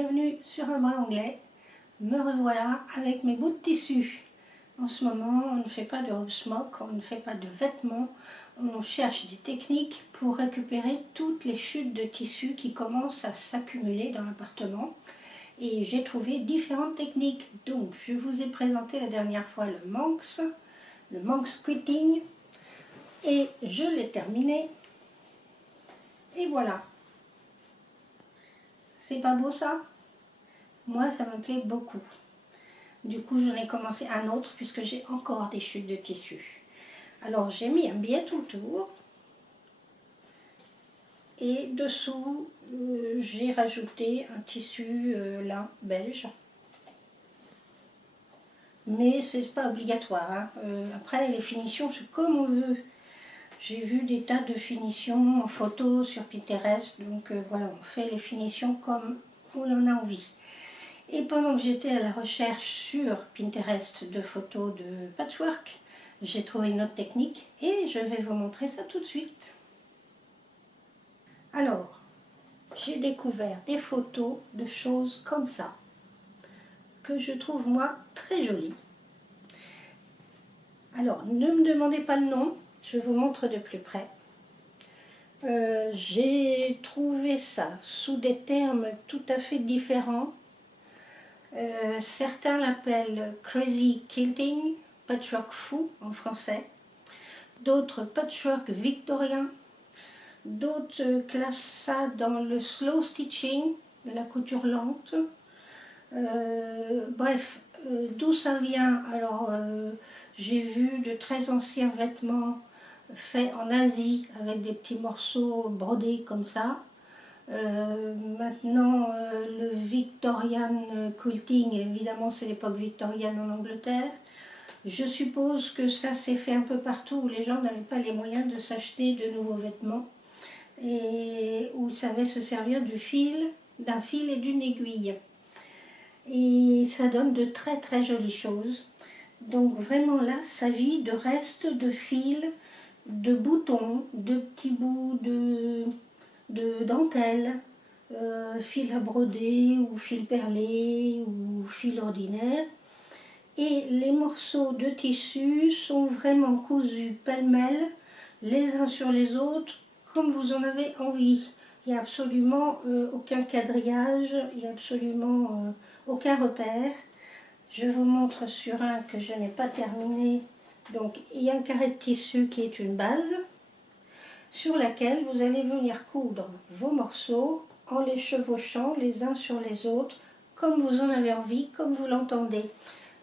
bienvenue sur un bras anglais. Me revoilà avec mes bouts de tissu. En ce moment, on ne fait pas de robe smock, on ne fait pas de vêtements, on cherche des techniques pour récupérer toutes les chutes de tissu qui commencent à s'accumuler dans l'appartement. Et j'ai trouvé différentes techniques. Donc, je vous ai présenté la dernière fois le Manx quilting, et je l'ai terminé. Et voilà. C'est pas beau ça? Moi, ça me plaît beaucoup. Du coup, j'en ai commencé un autre puisque j'ai encore des chutes de tissu. Alors, j'ai mis un biais tout le tour. Et dessous, j'ai rajouté un tissu lin belge. Mais c'est pas obligatoire, hein. Après, les finitions, c'est comme on veut. J'ai vu des tas de finitions en photo sur Pinterest, donc voilà, on fait les finitions comme on en a envie. Et pendant que j'étais à la recherche sur Pinterest de photos de patchwork, j'ai trouvé une autre technique et je vais vous montrer ça tout de suite. Alors, j'ai découvert des photos de choses comme ça, que je trouve moi très jolies. Alors, ne me demandez pas le nom, je vous montre de plus près. J'ai trouvé ça sous des termes tout à fait différents. Certains l'appellent Crazy Quilting, patchwork fou en français. D'autres patchwork victorien. D'autres classent ça dans le slow stitching, la couture lente. Bref, d'où ça vient? Alors, j'ai vu de très anciens vêtements faits en Asie avec des petits morceaux brodés comme ça. Maintenant, le Victorian quilting, évidemment c'est l'époque victorienne en Angleterre. Je suppose que ça s'est fait un peu partout où les gens n'avaient pas les moyens de s'acheter de nouveaux vêtements et où ils savaient se servir d'un fil et d'une aiguille. Et ça donne de très très jolies choses. Donc vraiment là, il s'agit de restes de fils, de boutons, de petits bouts de dentelle, fil à broder ou fil perlé ou fil ordinaire. Et les morceaux de tissu sont vraiment cousus pêle-mêle, les uns sur les autres, comme vous en avez envie. Il n'y a absolument aucun quadrillage, il n'y a absolument aucun repère. Je vous montre sur un que je n'ai pas terminé. Donc il y a un carré de tissu qui est une base, sur laquelle vous allez venir coudre vos morceaux en les chevauchant les uns sur les autres, comme vous en avez envie, comme vous l'entendez.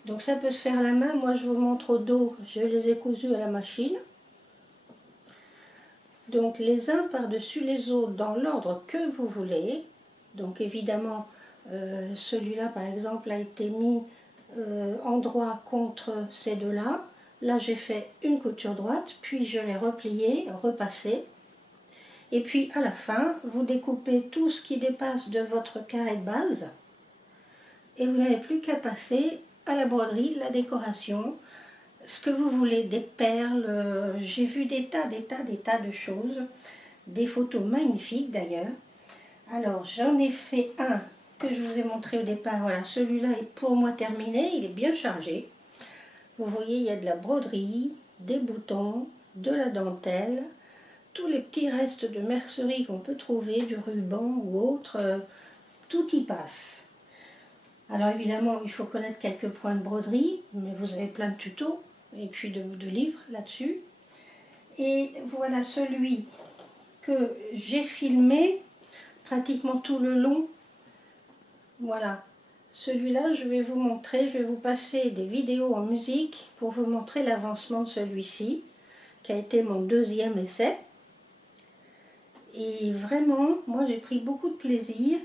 Donc ça peut se faire à la main, moi je vous montre au dos, je les ai cousus à la machine. Donc les uns par-dessus les autres dans l'ordre que vous voulez. Donc évidemment, celui-là par exemple a été mis en droit contre ces deux-là. Là j'ai fait une couture droite, puis je l'ai replié, repassé. Et puis à la fin, vous découpez tout ce qui dépasse de votre carré de base. Et vous n'avez plus qu'à passer à la broderie, la décoration, ce que vous voulez, des perles. J'ai vu des tas de choses, des photos magnifiques d'ailleurs. Alors j'en ai fait un que je vous ai montré au départ. Voilà, celui-là est pour moi terminé, il est bien chargé. Vous voyez, il y a de la broderie, des boutons, de la dentelle, tous les petits restes de mercerie qu'on peut trouver, du ruban ou autre, tout y passe. Alors évidemment, il faut connaître quelques points de broderie, mais vous avez plein de tutos et puis de livres là-dessus. Et voilà celui que j'ai filmé pratiquement tout le long. Voilà. Celui-là, je vais vous montrer, je vais vous passer des vidéos en musique pour vous montrer l'avancement de celui-ci, qui a été mon deuxième essai. Et vraiment, moi j'ai pris beaucoup de plaisir.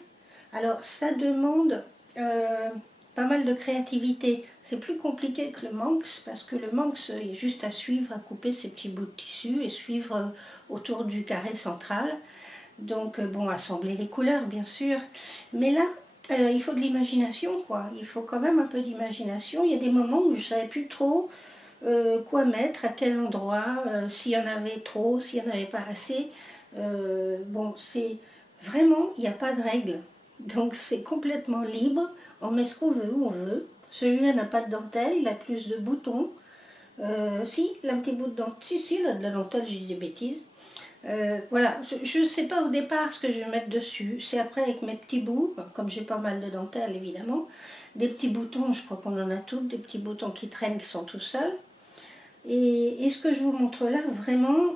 Alors ça demande pas mal de créativité. C'est plus compliqué que le Manx, parce que le Manx est juste à suivre, à couper ces petits bouts de tissu et suivre autour du carré central. Donc bon, assembler les couleurs bien sûr. Mais là, il faut de l'imagination, quoi. Il faut quand même un peu d'imagination. Il y a des moments où je ne savais plus trop quoi mettre, à quel endroit, s'il y en avait trop, s'il n'y en avait pas assez. Bon, c'est vraiment, il n'y a pas de règle. Donc c'est complètement libre, on met ce qu'on veut où on veut. Celui-là n'a pas de dentelle, il a plus de boutons. Si, il a un petit bout de dentelle. Si, il a de la dentelle, j'ai dit des bêtises. Voilà, je ne sais pas au départ ce que je vais mettre dessus. C'est après avec mes petits bouts, comme j'ai pas mal de dentelle évidemment, des petits boutons, je crois qu'on en a toutes, des petits boutons qui traînent, qui sont tout seuls. Et ce que je vous montre là, vraiment,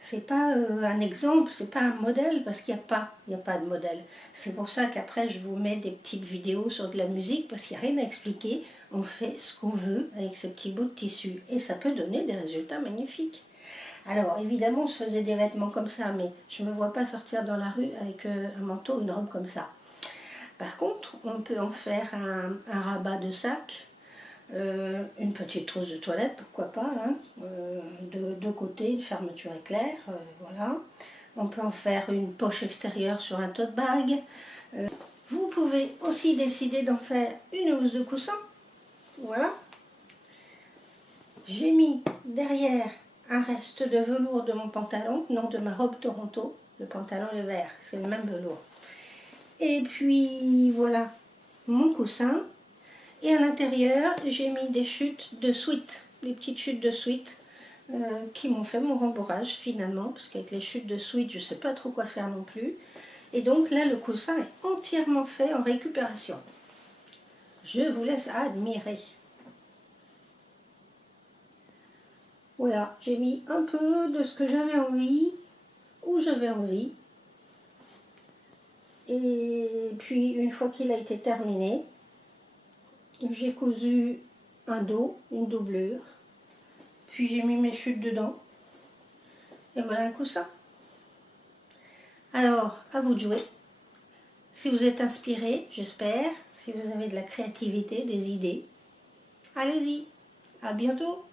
c'est pas un exemple, c'est pas un modèle, parce qu'il n'y a pas de modèle. C'est pour ça qu'après je vous mets des petites vidéos sur de la musique, parce qu'il n'y a rien à expliquer. On fait ce qu'on veut avec ces petits bouts de tissu, et ça peut donner des résultats magnifiques. Alors évidemment on se faisait des vêtements comme ça, mais je ne me vois pas sortir dans la rue avec un manteau, une robe comme ça. Par contre, on peut en faire un rabat de sac, une petite trousse de toilette, pourquoi pas, hein, de côté, une fermeture éclair, voilà. On peut en faire une poche extérieure sur un tote bag. Vous pouvez aussi décider d'en faire une housse de coussin, voilà. J'ai mis derrière un reste de velours de mon pantalon, non de ma robe Toronto, le pantalon le vert, c'est le même velours. Et puis voilà mon coussin. Et à l'intérieur, j'ai mis des chutes de sweat, des petites chutes de sweat qui m'ont fait mon rembourrage finalement, parce qu'avec les chutes de sweat, je ne sais pas trop quoi faire non plus. Et donc là, le coussin est entièrement fait en récupération. Je vous laisse admirer. Voilà, j'ai mis un peu de ce que j'avais envie, où j'avais envie. Et puis, une fois qu'il a été terminé, j'ai cousu un dos, une doublure. Puis j'ai mis mes chutes dedans. Et voilà un coussin. Alors, à vous de jouer. Si vous êtes inspiré, j'espère, si vous avez de la créativité, des idées, allez-y. À bientôt.